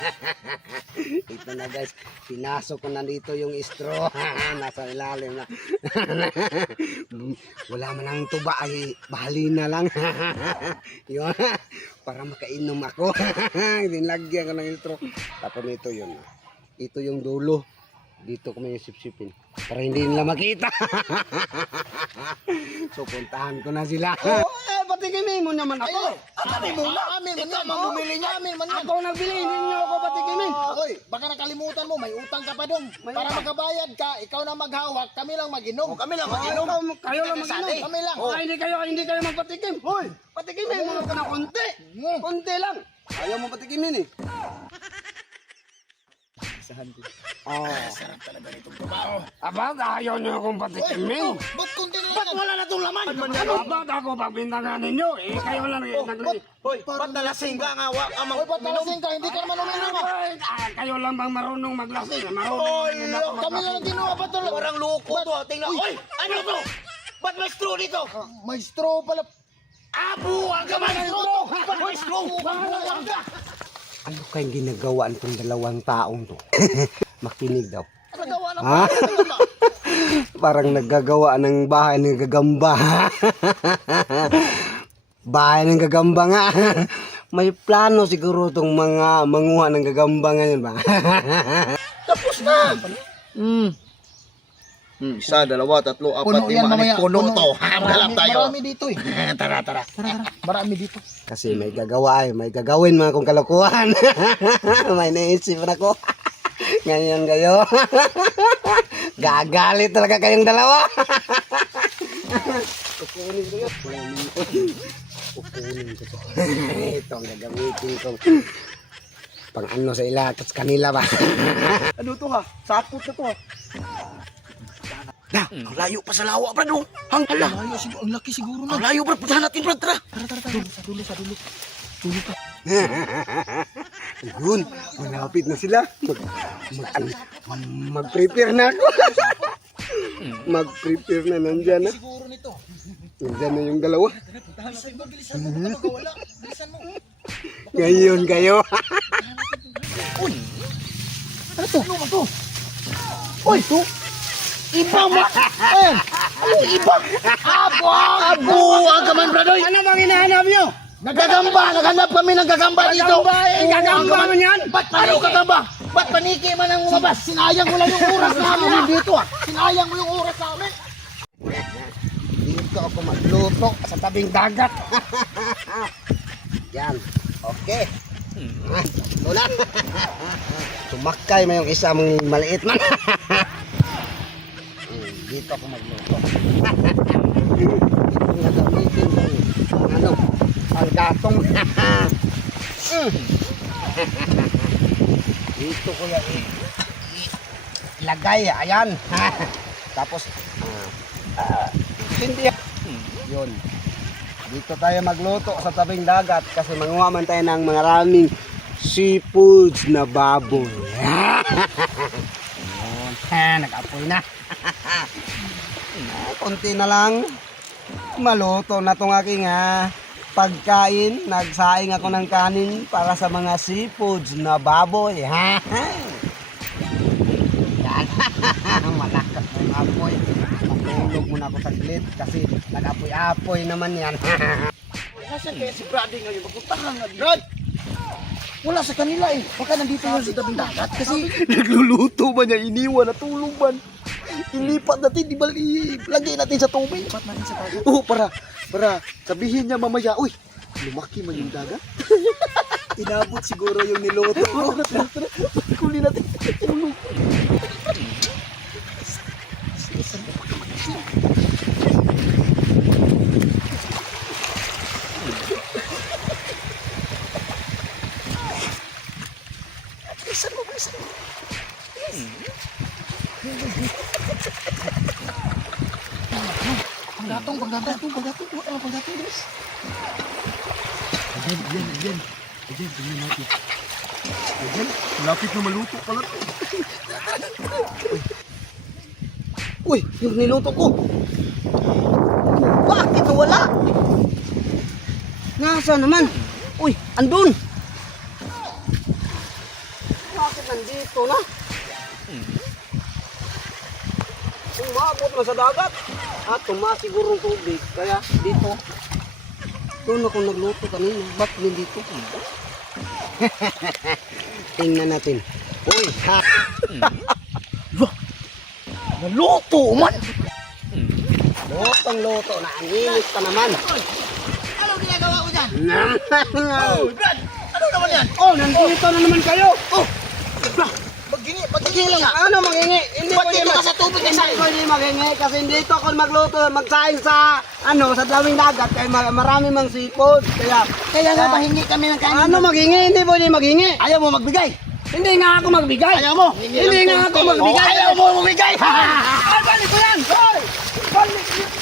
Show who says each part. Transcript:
Speaker 1: Ito na guys, pinasok ko na dito yung straw. Nasa ilalim na. Wala man ang tuba ay bahali na lang. Yun, para makainom ako. Dinlagyan ko ng straw. Tapos ito yun. Ito yung dulo. Dito ko may sipsipin para hindi nila makita. So puntahan ko na sila. Patikimin mo naman ako.
Speaker 2: Amin mo na, amin man yan. Mamumili niya, amin man yan.
Speaker 1: Ako nagbili, hindi niyo ako patikimin.
Speaker 2: Akoy, baka nakalimutan mo, may utang ka pa dong. Para magkabayad ka, ikaw na maghawak, kami lang mag-inom. Kami lang mag-inom.
Speaker 1: Kayo lang mag-inom.
Speaker 2: Kami lang.
Speaker 1: Hindi kayo magpatikim. Hoy, patikimin mo ka na konti. Konti lang. Ayaw mo patikimin eh.
Speaker 2: Sarap talaga nitong trabaho.
Speaker 1: Aba, ayaw niyo akong patikimin.
Speaker 2: Ba't kunti na yan? Wala na itong laman.
Speaker 1: Aba, ako pagbintangan ninyo. Eh, kayo lang
Speaker 3: Hoy, ba't nalasing ka nga?
Speaker 2: Hoy, ba't nalasing ka? Hindi ka naman uminom ah.
Speaker 1: Kayo lang bang marunong maglasing?
Speaker 2: Kami lang ang ginawa ba ito?
Speaker 3: Parang loko to. Tingnan. Hoy, ano to? Ba't may straw dito?
Speaker 2: May straw pala.
Speaker 3: Abo, ang gaman ng straw. Ba't may straw?
Speaker 1: Ano kayong ginagawa nitong dalawang taong to? Makinig daw.
Speaker 2: Nagawa na
Speaker 1: Ha? Parang naggagawa ng bahay ng gagamba. Bahay ng gagamba nga. May plano siguro itong mga manguha ng gagamba ngayon ba?
Speaker 2: Tapos na.
Speaker 3: Isa, dalawa, tatlo,
Speaker 2: Puno yan mamaya.
Speaker 3: Puno to. Hangalap tayo.
Speaker 2: Marami dito eh.
Speaker 3: Tara, tara.
Speaker 2: Marami dito.
Speaker 1: Kasi may gagawa may gagawin mga kong kalokohan. May naisip na ko. Ngayon kayo. Gagalit talaga kayong dalawa. Kukunin ko yun. Kukunin ko to. Ito ang gagamitin ko. Pang ano sa ilakas kanila ba?
Speaker 3: Ano to ha? Sapot na to ha? Ang layo pa sa lawa, brad. Ang
Speaker 2: Laki siguro na.
Speaker 3: layo, brad. Puntahan natin, brad. Tara.
Speaker 2: Sa dulo. Dulo ka.
Speaker 1: Yun, malapit na sila. Mag-prepare na ako. Mag-prepare na, nandyan na.
Speaker 2: Siguro nito.
Speaker 1: Nandyan na yung dalawa.
Speaker 2: Bilisan mo. Baka magawala. Bilisan mo.
Speaker 1: Ngayon kayo.
Speaker 2: Uy! Ano to? Ano to? Uy! Ito? Iba mo! Ayan! Ano iba? Abo! Abo! Ang gaman, bradoy!
Speaker 1: Ano bang hinahanap nyo?
Speaker 2: Nagagamba! Naghanap kami ng gagamba dito!
Speaker 1: Gagamba mo yan?
Speaker 2: Ba't ano gagamba? Ba't paniki man ang umabas? Sinayang mo lang yung oras namin dito ah! Sinayang mo yung oras namin!
Speaker 1: Dito ako magluto sa tabing dagat. Yan. Okay. Tuna. Sumakay mo yung isa mong maliit man. Dito ako magluto. Ito nga gamitin ang ano, ang gatong. Dito ko yan ilagay. Ayan. Tapos, hindi. Yun. Dito tayo magluto sa tabing dagat kasi manguha man tayo ng maraming seafoods na baboy. Nag-apoy na. Kunti na lang. Maluto na itong aking pagkain. Nagsaing ako ng kanin para sa mga seafoods na baboy. Yan. Malakas na yung apoy. Matulog muna ako saglit kasi nag-apoy-apoy naman yan.
Speaker 2: Nasaan kaya si Brady ngayon? Magpuntahan nga dito. Brad! Wala sa kanila eh. Baka nandito yun sa tabing dagat. Kasi
Speaker 3: Nagluluto ba niya? Iniwan na tulog man. Ilipat natin, di ba? Lagay natin sa tubig.
Speaker 2: lipat natin sa dagat.
Speaker 3: Oo, para sabihin niya mamaya, uy, lumaki man yung dagat.
Speaker 2: Inabot siguro yung niloto.
Speaker 3: Kuli natin.
Speaker 2: Bilisan mo. Panggatong. Bilis.
Speaker 3: Ayan, tingnan natin. Ayan, lapit na maluto pala.
Speaker 1: Uy, yung niluto ko. Bakit wala? Nasa naman? Uy, andun. Bakit nandito na? Umabot na sa dagat. At tumaas siguro ang tubig. Kaya dito. Doon ako nagluto kanina. Ba't nandito? Tingnan natin. Uy, ha!
Speaker 2: Naluto man.
Speaker 1: Lotong loto na. Ang init pa naman.
Speaker 2: Ano ginagawa mo dyan?
Speaker 1: Oh,
Speaker 2: Brad, ano naman yan?
Speaker 1: oh, nandito na naman kayo.
Speaker 2: Oh, paghingi lang ha.
Speaker 1: Ano maghingi? Hindi
Speaker 2: Ba't
Speaker 1: pwede
Speaker 2: dito ka sa tubig
Speaker 1: Hindi
Speaker 2: kasain?
Speaker 1: pwede maghingi kasi dito ako magluto, magsaing sa sa dawing dagat kaya marami mang sipod.
Speaker 2: Kaya nga mahingi kami ng kanin.
Speaker 1: Ano maghingi? Hindi pwede maghingi.
Speaker 2: Ayaw mo magbigay?
Speaker 1: Hindi nga ako magbigay.
Speaker 2: Ayaw mo?
Speaker 1: Hindi nga ako magbigay.
Speaker 2: Ayaw mo magbigay?
Speaker 1: Ay, balik ko yan! Hoy! Balik!